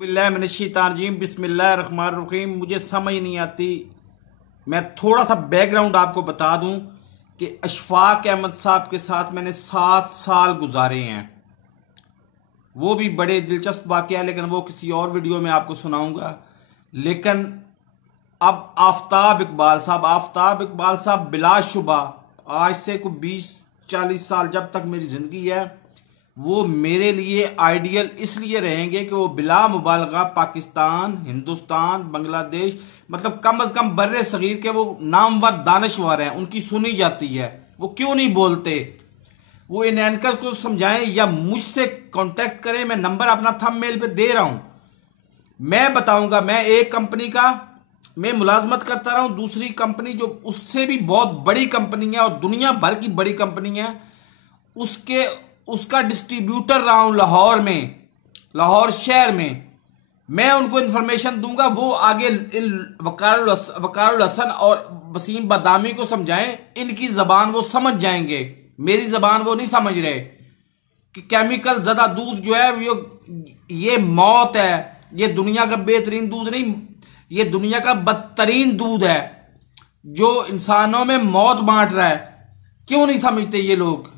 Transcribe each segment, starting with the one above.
बिस्मिल्लाहिर्रहमानिर्रहीम। मुझे समझ नहीं आती। मैं थोड़ा सा बैकग्राउंड आपको बता दूं कि अशफाक अहमद साहब के साथ मैंने 7 साल गुजारे हैं। वो भी बड़े दिलचस्प वाक़या है, लेकिन वो किसी और वीडियो में आपको सुनाऊंगा। लेकिन अब आफ्ताब इकबाल साहब बिलाशुबा आज से कोई 20-40 साल जब तक मेरी ज़िंदगी है, वो मेरे लिए आइडियल इसलिए रहेंगे कि वो बिला मुबालगा पाकिस्तान, हिंदुस्तान, बांग्लादेश, मतलब कम अज कम बर्रे सगीर के वो नामवर दानश्वर हैं। उनकी सुनी जाती है। वो क्यों नहीं बोलते? वो इन एंकर को समझाएं या मुझसे कांटेक्ट करें। मैं नंबर अपना थंबनेल पे दे रहा हूं। मैं बताऊंगा। मैं एक कंपनी का मैं मुलाजमत करता रहा हूं, दूसरी कंपनी जो उससे भी बहुत बड़ी कंपनी है और दुनिया भर की बड़ी कंपनी है, उसका डिस्ट्रीब्यूटर रहा हूं लाहौर शहर में। मैं उनको इंफॉर्मेशन दूंगा, वो आगे इन वकारुल हसन और वसीम बदामी को समझाएं। इनकी जबान वो समझ जाएंगे, मेरी जबान वो नहीं समझ रहे कि केमिकल ज्यादा दूध जो है ये मौत है। ये दुनिया का बेहतरीन दूध नहीं, ये दुनिया का बदतरीन दूध है जो इंसानों में मौत बांट रहा है। क्यों नहीं समझते ये लोग?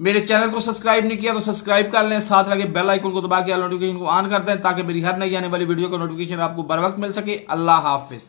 मेरे चैनल को सब्सक्राइब नहीं किया तो सब्सक्राइब कर लें, साथ लगे बेल आइकन को दबा के नोटिफिकेशन को ऑन कर दें ताकि मेरी हर नई आने वाली वीडियो का नोटिफिकेशन आपको बर वक्त मिल सके। अल्लाह हाफिज।